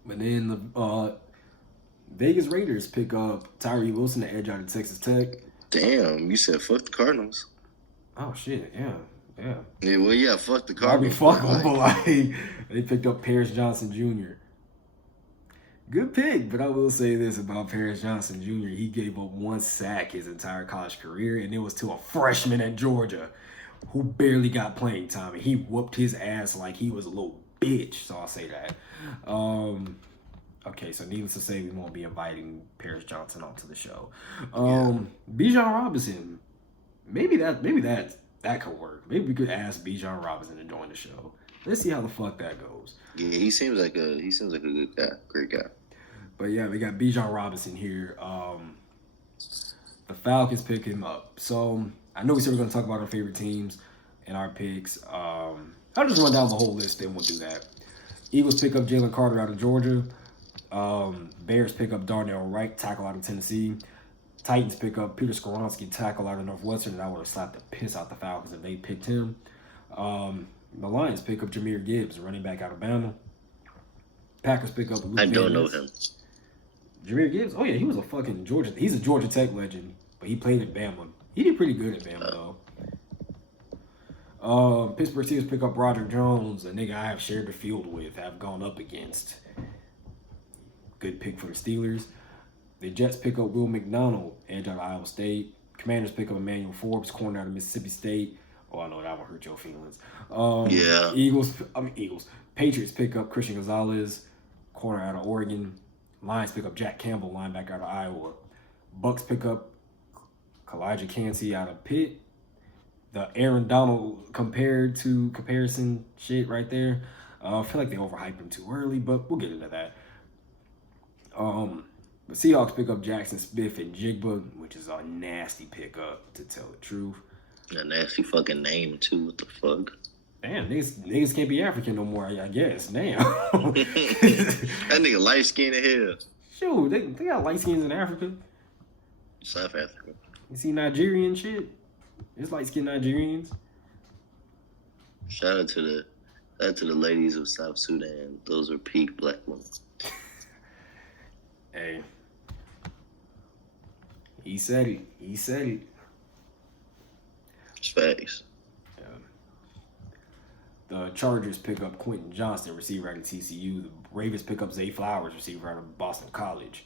But then the Vegas Raiders pick up Tyree Wilson, the edge out of Texas Tech. Damn, you said fuck the Cardinals. Oh shit, yeah. Yeah, well, yeah, fuck the I Cardinals. mean, fuck them, but like they picked up Paris Johnson Jr. Good pick, but I will say this about Paris Johnson Jr. He gave up 1 sack his entire college career, and it was to a freshman at Georgia who barely got playing time, and he whooped his ass like he was a little bitch. So I'll say that. Okay, so needless to say, we won't be inviting Paris Johnson onto the show. Bijan Robinson, maybe that could work. Maybe we could ask Bijan Robinson to join the show. Let's see how the fuck that goes. Yeah, he seems like a good guy, great guy. But yeah, we got Bijan Robinson here. The Falcons pick him up. So I know we said we're going to talk about our favorite teams, in our picks. I'll just run down the whole list, then we'll do that. Eagles pick up Jalen Carter out of Georgia. Bears pick up Darnell Wright, tackle out of Tennessee. Titans pick up Peter Skoronski, tackle out of Northwestern, and I would have slapped the piss out the Falcons if they picked him. The Lions pick up Jahmyr Gibbs, running back out of Bama. Packers pick up Luke I don't know Van him. Ness. Jahmyr Gibbs? Oh, yeah, he was a fucking Georgia. He's a Georgia Tech legend, but he played at Bama. He did pretty good at Bama, though. Pittsburgh Steelers pick up Roger Jones, a nigga I have shared the field with, have gone up against. Good pick for the Steelers. The Jets pick up Will McDonald, edge out of Iowa State. Commanders pick up Emmanuel Forbes, corner out of Mississippi State. Oh, I know that will hurt your feelings. Yeah. Eagles. Patriots pick up Christian Gonzalez, corner out of Oregon. Lions pick up Jack Campbell, linebacker out of Iowa. Bucks pick up Kalijah Cansey out of Pitt. The Aaron Donald comparison shit right there. I feel like they overhyped him too early, but we'll get into that. The Seahawks pick up Jackson Smith and Jigba, which is a nasty pickup, to tell the truth. A nasty fucking name, too. What the fuck? Damn, niggas can't be African no more, I guess. Damn. That nigga light skinned as hell. Shoot, they got light skins in Africa. South Africa. You see Nigerian shit? It's light skinned Nigerians. Shout out to the ladies of South Sudan. Those are peak black women. Hey. He said it. It's Facts. Yeah. The Chargers pick up Quentin Johnston, receiver out of TCU. The Ravens pick up Zay Flowers, receiver out of Boston College.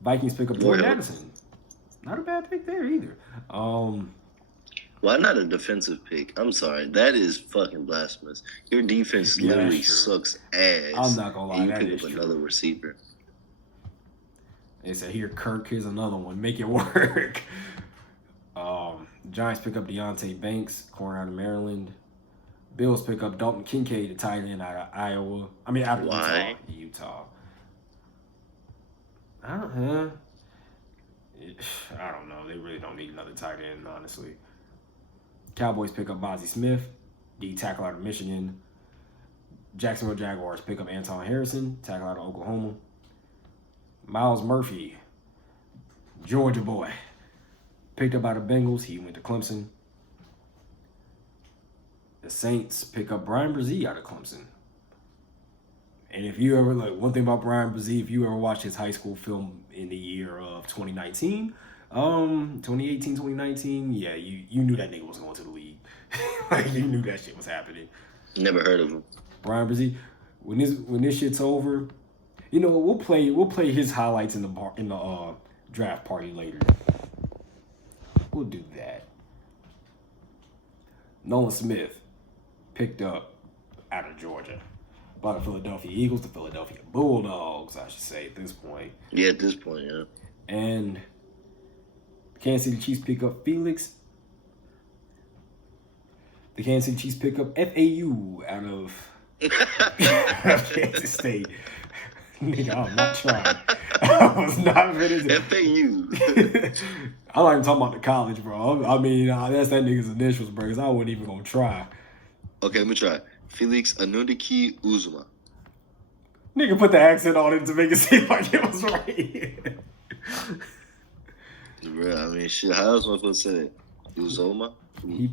Vikings pick up Jordan Addison. Not a bad pick there either. Why not a defensive pick? I'm sorry. That is fucking blasphemous. Your defense literally sucks ass. I'm not going to lie. And That you is pick up true. another receiver. They said, here, Kirk, here's another one. Make it work. Giants pick up Deontay Banks, corner out of Maryland. Bills pick up Dalton Kincaid, the tight end out of Iowa. Out of Utah. I don't know. They really don't need another tight end, honestly. Cowboys pick up Bozzie Smith, D tackle out of Michigan. Jacksonville Jaguars pick up Anton Harrison, tackle out of Oklahoma. Miles Murphy, Georgia boy, picked up out of Bengals. He went to Clemson. The Saints pick up Brian Brzee out of Clemson. And if you ever, one thing about Brian Brzee, if you ever watched his high school film in the year of 2019, 2019, yeah, you knew that nigga was going to the league. You knew that shit was happening. Never heard of him. Brian Brzee, when this shit's over, we'll play his highlights in the draft party later. We'll do that. Nolan Smith picked up out of Georgia by the Philadelphia Eagles, the Philadelphia Bulldogs, I should say at this point. Yeah, at this point, yeah. And the Kansas City Chiefs pick up Felix. The Kansas City Chiefs pick up FAU out of Kansas State. Nigga, I'm not trying. I was not ready to. FAU. I'm not even talking about the college, bro. That's that nigga's initials, bro, because I wasn't even going to try. Okay, let me try. Felix Anundiki Uzuma. Nigga put the accent on it to make it seem like it was right. Bro, shit, how else am I supposed to say it? Uzoma? You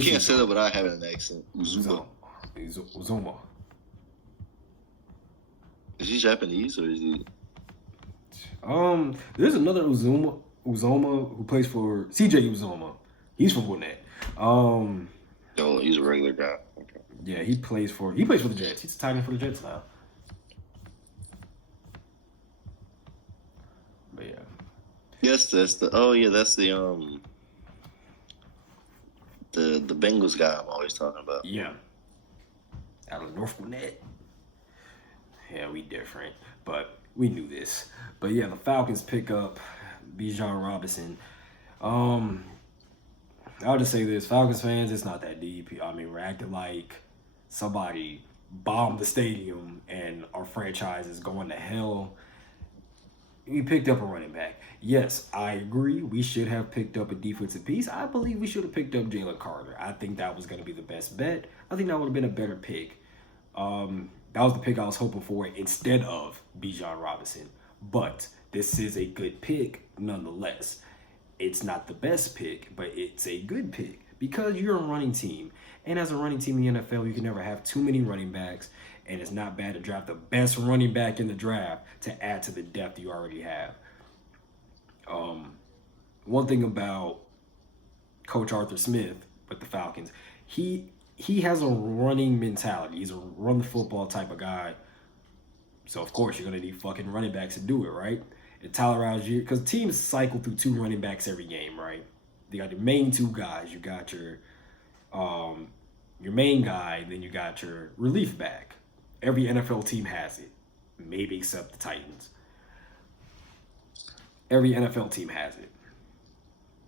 can't say that without having an accent. Uzuma. Uzuma. Is he Japanese or is he? There's another Uzoma who plays for CJ Uzoma. He's from Gwinnett. Oh, he's a regular guy. Okay. Yeah, he plays for the Jets. He's a tight end for the Jets now. But yeah. Yes, that's the Bengals guy I'm always talking about. Yeah. Out of North Gwinnett. Yeah, we different, but we knew this. But yeah, the Falcons pick up Bijan Robinson. I'll just say this, Falcons fans, it's not that deep. We're acting like somebody bombed the stadium and our franchise is going to hell. We picked up a running back. Yes, I agree. We should have picked up a defensive piece. I believe we should have picked up Jalen Carter. I think that was going to be the best bet. I think that would have been a better pick. That was the pick I was hoping for instead of Bijan Robinson. But this is a good pick nonetheless. It's not the best pick, but it's a good pick because you're a running team. And as a running team in the NFL, you can never have too many running backs. And it's not bad to draft the best running back in the draft to add to the depth you already have. One thing about Coach Arthur Smith with the Falcons, he has a running mentality. He's a run the football type of guy. So of course you're gonna need fucking running backs to do it, right? And Tyler Algier, because teams cycle through 2 running backs every game, right? You got your main 2 guys. You got your main guy, then you got your relief back. Every NFL team has it, maybe except the Titans. Every NFL team has it.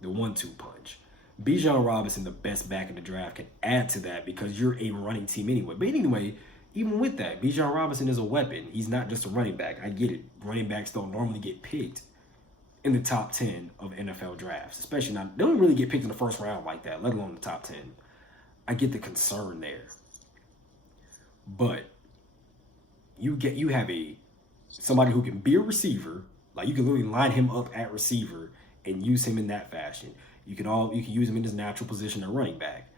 The 1-2 punch. Bijan Robinson, the best back in the draft, can add to that because you're a running team anyway. But anyway, even with that, Bijan Robinson is a weapon. He's not just a running back. I get it. Running backs don't normally get picked in the top 10 of NFL drafts, especially not. They don't really get picked in the first round like that, let alone the top 10. I get the concern there. But you have somebody who can be a receiver, like you can literally line him up at receiver and use him in that fashion. You can use him in his natural position at running back.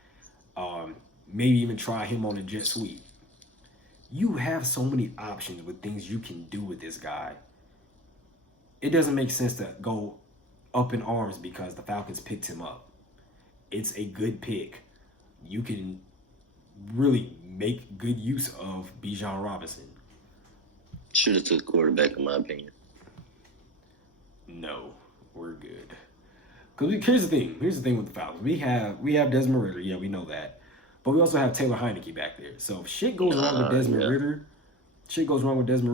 Maybe even try him on a jet sweep. You have so many options with things you can do with this guy. It doesn't make sense to go up in arms because the Falcons picked him up. It's a good pick. You can really make good use of Bijan Robinson. Should have took quarterback, in my opinion. No, we're good. Because here's the thing with the Falcons. We have Desmond Ritter. Yeah, we know that. But we also have Taylor Heineke back there. So if shit goes wrong with Desmond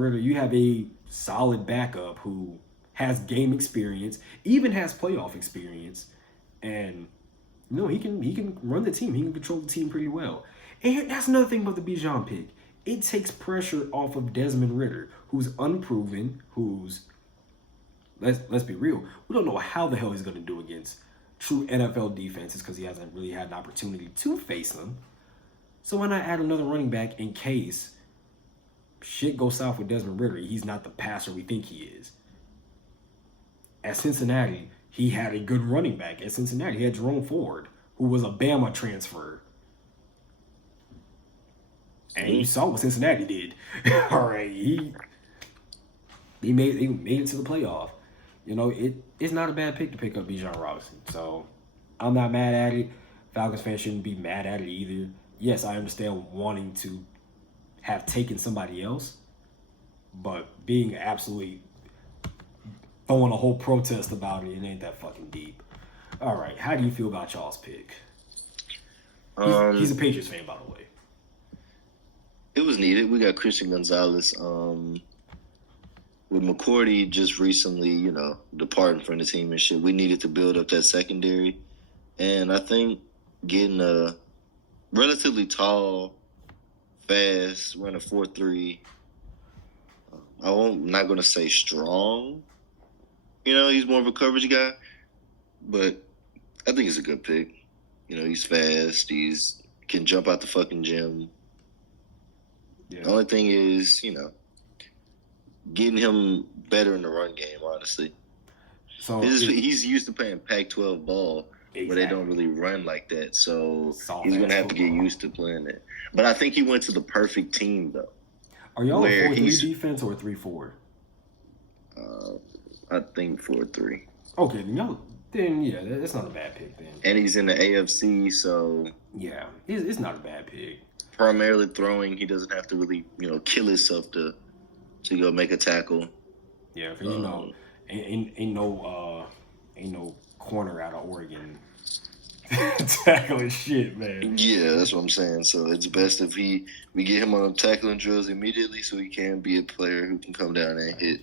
Ritter, you have a solid backup who has game experience, even has playoff experience, and he can run the team. He can control the team pretty well. And that's another thing about the Bijan pick. It takes pressure off of Desmond Ritter, who's unproven, let's be real, we don't know how the hell he's going to do against true NFL defenses because he hasn't really had an opportunity to face them. So why not add another running back in case shit goes south with Desmond Ritter? He's not the passer we think he is. At Cincinnati, he had a good running back. At Cincinnati, he had Jerome Ford, who was a Bama transfer. And you saw what Cincinnati did. All right, he made it to the playoff. It's not a bad pick to pick up Bijan Robinson. So I'm not mad at it. Falcons fans shouldn't be mad at it either. Yes, I understand wanting to have taken somebody else, but being absolutely throwing a whole protest about it ain't that fucking deep. All right, how do you feel about y'all's pick? He's a Patriots fan, by the way. It was needed. We got Christian Gonzalez. With McCourty just recently, departing from the team and shit, we needed to build up that secondary. And I think getting a relatively tall, fast, run a 4.3, I'm not going to say strong. He's more of a coverage guy. But I think it's a good pick. He's fast. He's can jump out the fucking gym. Yeah. The only thing is, getting him better in the run game, honestly. So he's used to playing Pac-12 ball, where they don't really run like that. So he's going to have to get used to playing it. But I think he went to the perfect team, though. Are y'all a 4-3 defense or a 3-4? I think 4-3. Okay, then yeah, that's not a bad pick then. And he's in the AFC, so yeah, it's not a bad pick. Primarily throwing, he doesn't have to really, kill himself to go make a tackle. Yeah, because ain't no corner out of Oregon tackling shit, man. Yeah, that's what I'm saying. So it's best if we get him on tackling drills immediately, so he can be a player who can come down and hit.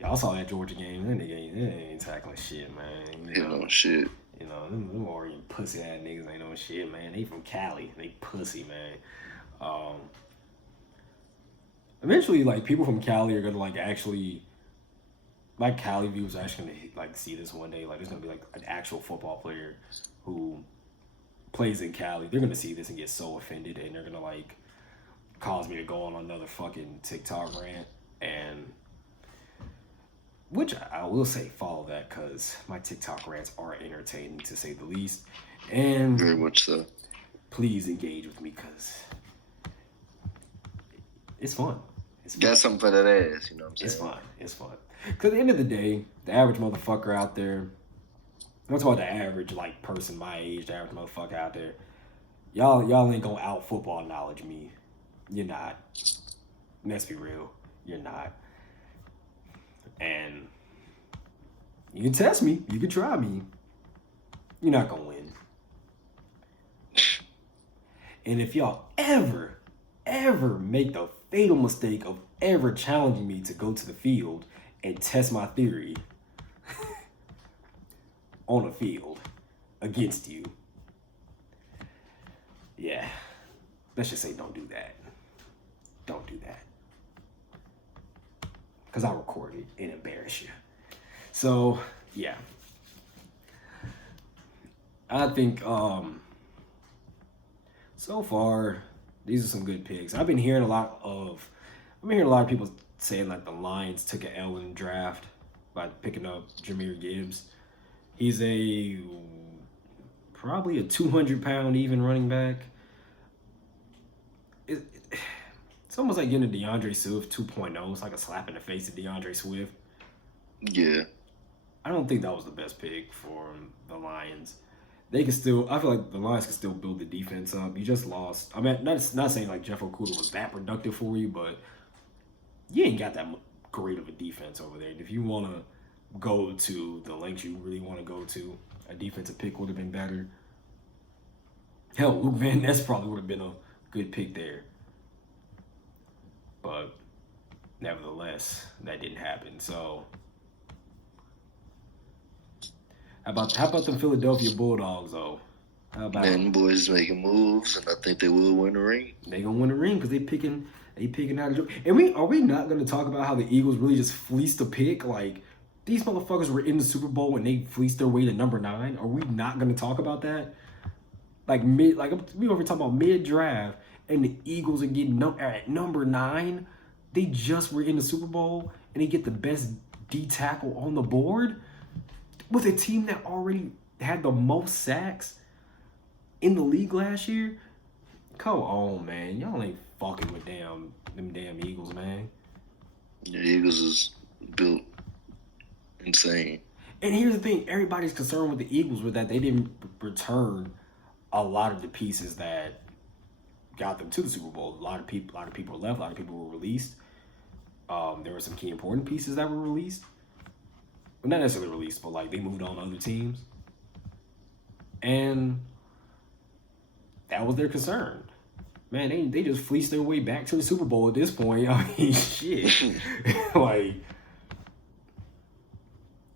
Y'all saw that Georgia game. That nigga ain't tackling shit, man. Hit on shit. Them Oregon pussy ass niggas ain't on shit, man. They from Cali. They pussy, man. Eventually, like, people from Cali are gonna, like, actually my Cali viewers are actually gonna like see this one day. Like, there's gonna be like an actual football player who plays in Cali. They're gonna see this and get so offended, and they're gonna like cause me to go on another fucking TikTok rant. And which I will say, follow that, because my TikTok rants are entertaining to say the least. And Very much so. Please engage with me, because it's fun. It's fun. Got something for that ass, you know what I'm saying? It's fun. It's fun. Because at the end of the day, the average motherfucker out there, I'm talking about the average like person my age, the average motherfucker out there, y'all ain't gonna out football knowledge me. You're not. Let's be real. You're not. And you can test me. You can try me. You're not gonna win. And if y'all ever make the fatal mistake of ever challenging me to go to the field and test my theory on a field against you, yeah, let's just say don't do that. Don't do that. Because I'll record it and embarrass you. So, yeah. I think, so far, these are some good picks. I've been hearing a lot of people saying like the Lions took an L in the draft by picking up Jahmyr Gibbs. He's probably a 200-pound even running back. It's almost like getting a DeAndre Swift 2.0. It's like a slap in the face of DeAndre Swift. Yeah. I don't think that was the best pick for the Lions. They can still, I feel like the Lions can still build the defense up. You just lost. I mean, not saying like Jeff Okudah was that productive for you, but you ain't got that great of a defense over there. And if you want to go to the lengths you really want to go to, a defensive pick would have been better. Hell, Luke Van Ness probably would have been a good pick there. But nevertheless, that didn't happen. So how about them Philadelphia Bulldogs though? How about them boys making moves, and I think they will win the ring. They gonna win the ring because they picking out of. And are we not gonna talk about how the Eagles really just fleeced the pick? Like, these motherfuckers were in the Super Bowl and they fleeced their way to number 9. Are we not gonna talk about that? Like we over talking about mid draft, and the Eagles are getting at number 9. They just were in the Super Bowl and they get the best D tackle on the board with a team that already had the most sacks in the league last year. Come on, man. Y'all ain't fucking with them damn Eagles, man. The Eagles is built insane. And here's the thing. Everybody's concerned with the Eagles with that they didn't return a lot of the pieces that got them to the Super Bowl. A lot of people left. A lot of people were released. There were some key important pieces that were released. Well, not necessarily released, but like they moved on to other teams. And that was their concern. Man, they just fleeced their way back to the Super Bowl at this point. I mean, shit. Like,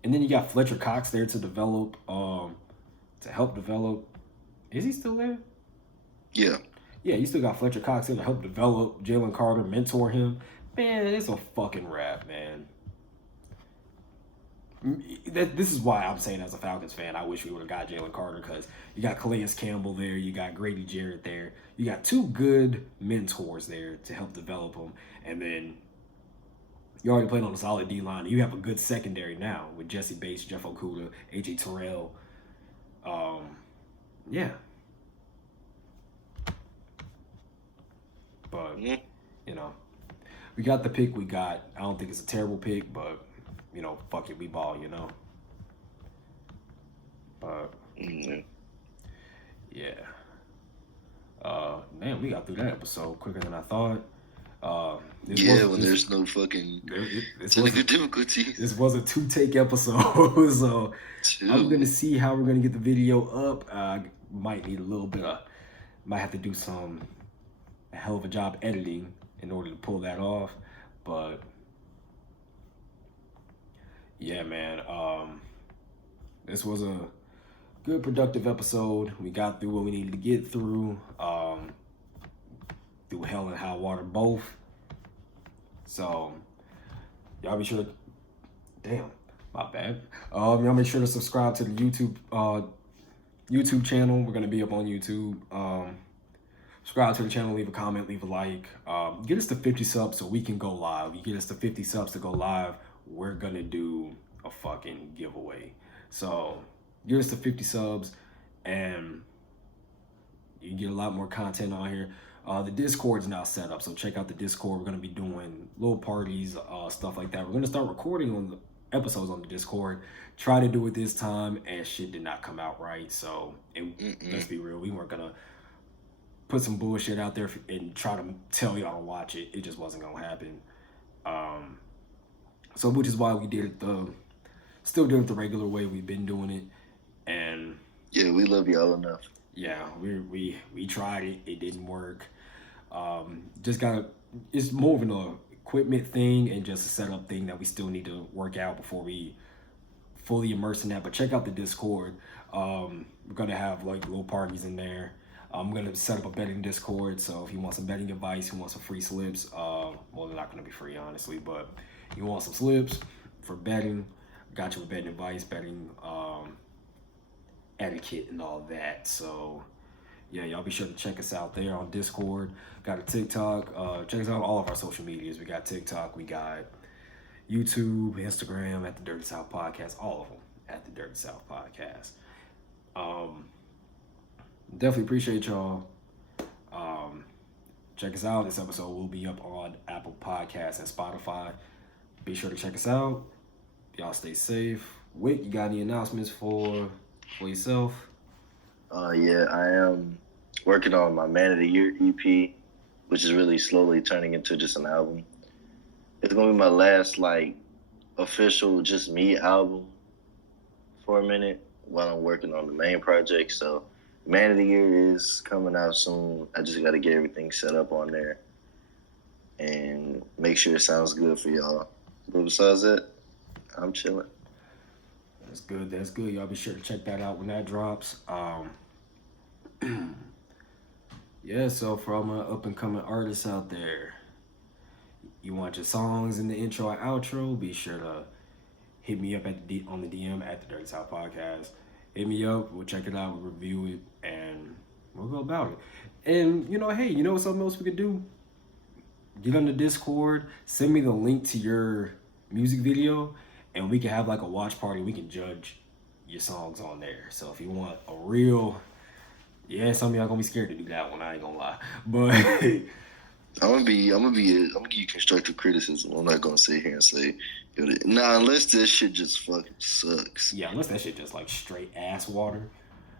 and then you got Fletcher Cox there to develop, to help develop. Is he still there? Yeah. Yeah, you still got Fletcher Cox there to help develop Jalen Carter, mentor him. Man, it's a fucking wrap, man. This is why I'm saying, as a Falcons fan, I wish we would have got Jalen Carter, because you got Calais Campbell there, you got Grady Jarrett there, you got 2 good mentors there to help develop them, and then you already played on a solid D-line. You have a good secondary now with Jesse Bates, Jeff Okudah, A.J. Terrell. Yeah. But, you know, we got the pick we got. I don't think it's a terrible pick, but, you know, fuck it, we ball, you know. But, yeah. Man, we got through that episode quicker than I thought. There's no fucking technical difficulties. This was a 2-take episode, so I'm gonna see how we're gonna get the video up. Might need a little bit of, might have to do a hell of a job editing in order to pull that off. But yeah, man, this was a good productive episode. We got through what we needed to get through. Through hell and high water both. So y'all be sure to Damn, my bad. Y'all make sure to subscribe to the YouTube channel. We're gonna be up on YouTube. Subscribe to the channel, leave a comment, leave a like. Get us to 50 subs so we can go live. You get us to 50 subs to go live, we're gonna do a fucking giveaway. So get us to 50 subs and you can get a lot more content on here. The Discord's now set up, so check out the Discord. We're gonna be doing little parties, stuff like that. We're gonna start recording on the episodes on the Discord. Try to do it this time, and shit did not come out right. So, let's be real, we weren't gonna put some bullshit out there and try to tell y'all to watch it. It just wasn't gonna happen. So, which is why we did it still doing it the regular way we've been doing it, and yeah, we love y'all enough. Yeah, we tried it. It didn't work. It's more of an equipment thing and just a setup thing that we still need to work out before we fully immerse in that. But check out the Discord. We're gonna have like little parties in there. I'm gonna set up a betting Discord. So if you want some betting advice, you want some free slips, well, they're not gonna be free, honestly, but you want some slips for betting, got you with betting advice, betting etiquette and all that. So yeah, y'all be sure to check us out there on Discord. Got a TikTok. Check us out on all of our social medias. We got TikTok, we got YouTube, Instagram at the Dirty South Podcast, all of them at the Dirty South Podcast. Definitely appreciate y'all. Check us out. This episode will be up on Apple Podcasts and Spotify. Be sure to check us out. Y'all stay safe. Wicc, you got any announcements for yourself? Yeah, I am working on my Man of the Year EP, which is really slowly turning into just an album. It's gonna be my last like official just me album for a minute while I'm working on the main project. So Man of the Year is coming out soon. I just gotta get everything set up on there and make sure it sounds good for y'all. But besides that, I'm chilling. That's good. That's good. Y'all be sure to check that out when that drops. Yeah, so for all my up and coming artists out there, you want your songs in the intro and outro, be sure to hit me up on the DM at the Dirty South Podcast. Hit me up, we'll check it out, we'll review it, and we'll go about it. And hey, you know something else we could do? Get on the Discord, send me the link to your music video, and we can have like a watch party. We can judge your songs on there. So if you want a real, some of y'all gonna be scared to do that one. I ain't gonna lie, but I'm gonna give you constructive criticism. I'm not gonna sit here and say, unless this shit just fucking sucks. Yeah, unless that shit just like straight ass water.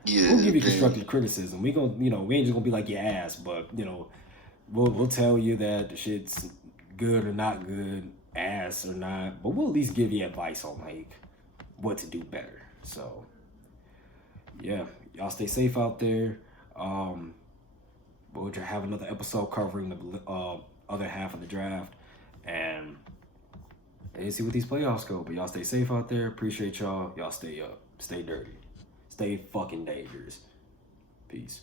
Yeah, we'll give you constructive criticism. We gonna, we ain't just gonna be like your ass, but we'll tell you that the shit's good or not good, ass or not, but we'll at least give you advice on like what to do better. So yeah, y'all stay safe out there. We'll have another episode covering the other half of the draft and see what these playoffs go. But y'all stay safe out there. Appreciate y'all. Y'all stay up, stay dirty, stay fucking dangerous. Peace.